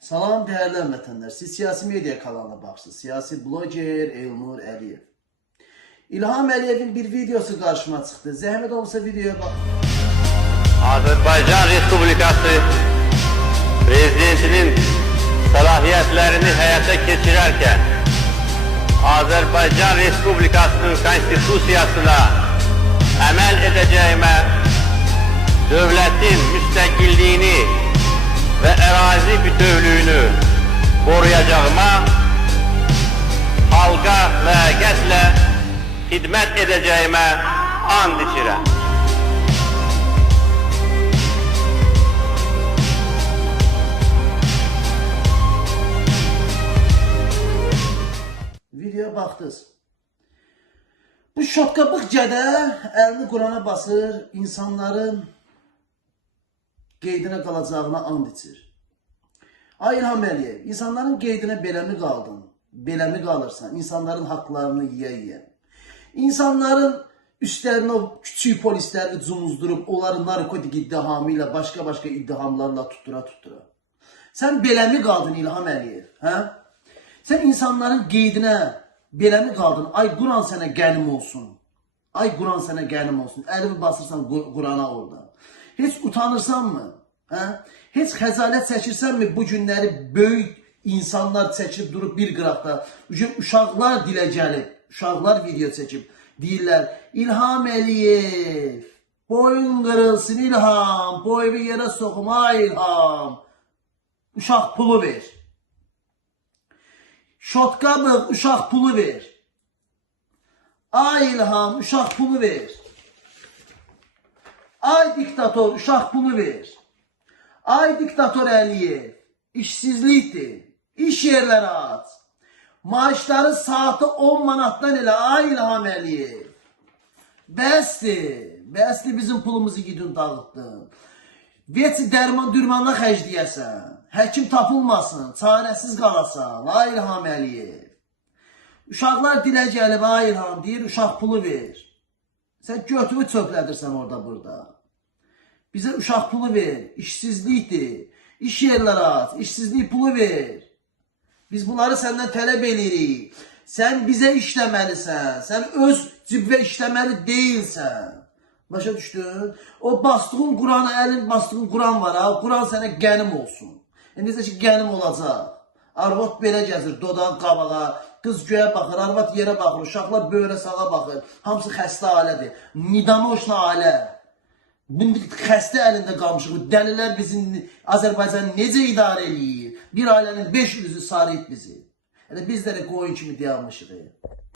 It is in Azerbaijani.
Salam değerli vətəndaşlar. Siz siyasi medya kanalına baxsınız. Siyasi bloger Elnur Əliyev. İlham Əliyevin bir videosu karşıma çıxdı. Zəhmət olsa videoya bax. Azərbaycan Respublikası Prezidentinin salahiyetlerini hayata geçirerken Azərbaycan Respublikasının konstitusiyasına əməl edeceğime, devletin müstakilliğini ve arazi bütövlüğünü koruyacağıma, halka ləyaqətlə hizmet edeceğime and içirəm. Videoya baxdınız. Bu şotkabıq gədə əlini Qurana basır, insanların qeydinə qalacağına and içir. Ay İlham Əliyev, insanların qeydinə belə mi qaldın? Belə mi qalırsan? İnsanların haqlarını yiyə-yiyə. İnsanların üstlərinə o küçük polisləri cumuzdurup, onları narkotik iddihamı ilə, başqa iddihamlarla tuttura. Sən belə mi qaldın İlham Əliyev? Hə? Sən insanların qeydinə belə mi qaldın? Ay Quran sənə qənim olsun. Ay Quran sənə qənim olsun. Əlimi basırsan Qurana orada. Heç utanırsanmı? Hə? Heç xəcalət çəkirsən bu günləri böyük insanlar çəkib durub bir qıraqda. Uşaqlar dilə gəlib, uşaqlar video çəkib. Deyirlər, İlham Əliyev, boyun qırılsın İlham, boyunu yerə soxum, ay İlham. Uşaq pulu ver. Şotkabıq, uşaq pulu ver. Ay İlham, uşaq pulu ver. Ay diktator, uşaq pulu ver. Ay diktator Əliyev, işsizlikdir. İş yerləri aç. Maaşları saatı 10 manatdan elə, ay İlham Əliyev. Bəsdir bizim pulumuzu gidin dağıtdın. Veçi dərman dürmanla xərcləyəsən. Həkim tapılmasın, çarəsiz qalasan, ay İlham Əliyev. Uşaqlar dilə gəlib, ay İlham, deyir, uşaq pulu ver. Sən götümü çöplədirsən orada burada. Bizə uşaq pulu ver, işsizlikdir. İş yerləri aç, işsizlik pulu ver. Biz bunları səndən tələb edirik. Sən bizə işləməlisən, sən öz cibvə işləməli deyilsən. Başa düşdün? O bastığın Quranı, əlin bastığın Quran var ha, Quran sənə qənim olsun. Necə ki qənim olacaq. Arvad belə gəzir, dodan qabağa, qız göyə baxır, arvad yerə baxır, uşaqlar böyrə sağa baxır. Hamısı xəstə ailədir. Nidamoşna ailə. Bu xəstə əlində qalmışıq. Bu dəlilər bizim Azərbaycanı necə idarə eləyir? Bir ailənin 5 üzü sarıyıb bizi. Biz də qoyun kimi dayanmışıq.